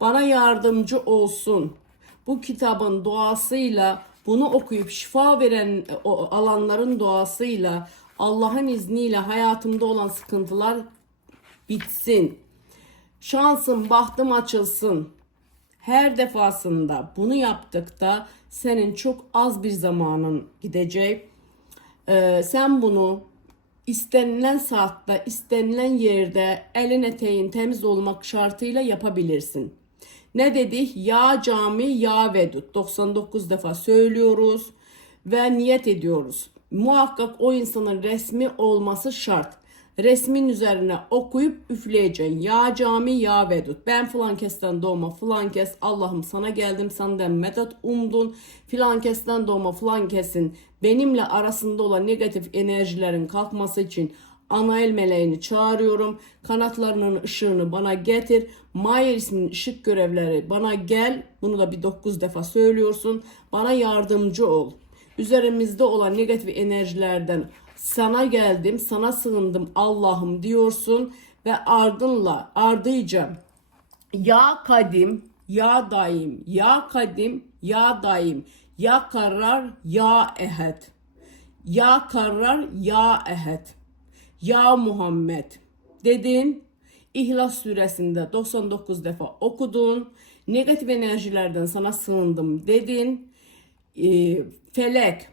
bana yardımcı olsun. Bu kitabın duasıyla bunu okuyup şifa veren e, alanların duasıyla Allah'ın izniyle hayatımda olan sıkıntılar bitsin. Şansım, bahtım açılsın. Her defasında bunu yaptıkta senin çok az bir zamanın gidecek. Ee, sen bunu istenilen saatte, istenilen yerde elin eteğin temiz olmak şartıyla yapabilirsin. Ne dedik? Ya cami ya vedut. 99 defa söylüyoruz ve niyet ediyoruz. Muhakkak o insanın resmi olması şart. Resmin üzerine okuyup üfleyeceksin. Ya cami ya vedut. Ben filan kesten doğma filan kes. Allah'ım sana geldim senden medet umdun. Filan kesten doğma filan kesin. Benimle arasında olan negatif enerjilerin kalkması için Anael meleğini çağırıyorum. Kanatlarının ışığını bana getir. Mayer isminin ışık görevleri bana gel. Bunu da bir dokuz defa söylüyorsun. Bana yardımcı ol. Üzerimizde olan negatif enerjilerden sana geldim, sana sığındım Allah'ım diyorsun ve ardınla ardıyca ya kadim, ya daim, ya kadim, ya daim, ya karar, ya ehed. Ya karar, ya ehed. Ya Muhammed dedin. İhlas suresinde 99 defa okudun. Negatif enerjilerden sana sığındım dedin. Ee, felek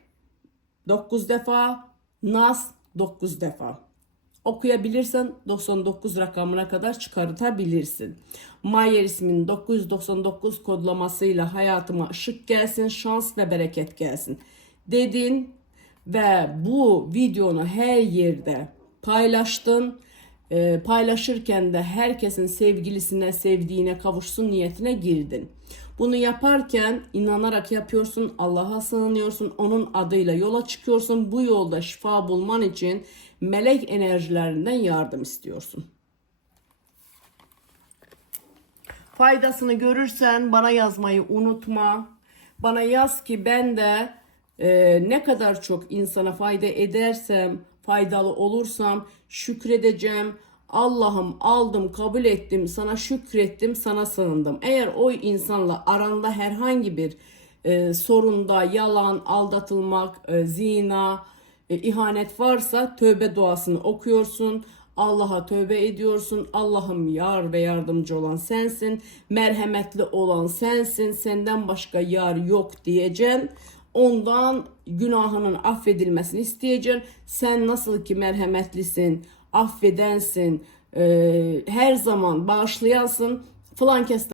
9 defa, Nas 9 defa. Okuyabilirsen 99 rakamına kadar çıkartabilirsin. Mayer isminin 999 kodlamasıyla hayatıma ışık gelsin, şans ve bereket gelsin. Dedin ve bu videonu her yerde paylaştın. Ee, paylaşırken de herkesin sevgilisine, sevdiğine kavuşsun niyetine girdin. Bunu yaparken inanarak yapıyorsun, Allah'a sığınıyorsun, onun adıyla yola çıkıyorsun. Bu yolda şifa bulman için melek enerjilerinden yardım istiyorsun. Faydasını görürsen bana yazmayı unutma. Bana yaz ki ben de e, ne kadar çok insana fayda edersem, faydalı olursam şükredeceğim. Allah'ım aldım, kabul ettim, sana şükrettim, sana sığındım. Eğer o insanla aranda herhangi bir e, sorunda yalan, aldatılmak, e, zina, e, ihanet varsa tövbe duasını okuyorsun. Allah'a tövbe ediyorsun. Allah'ım yar ve yardımcı olan sensin. Merhametli olan sensin. Senden başka yar yok diyeceksin. Ondan günahının affedilmesini isteyeceksin. Sen nasıl ki merhametlisin, affedensin, e, her zaman bağışlayansın. Falan kes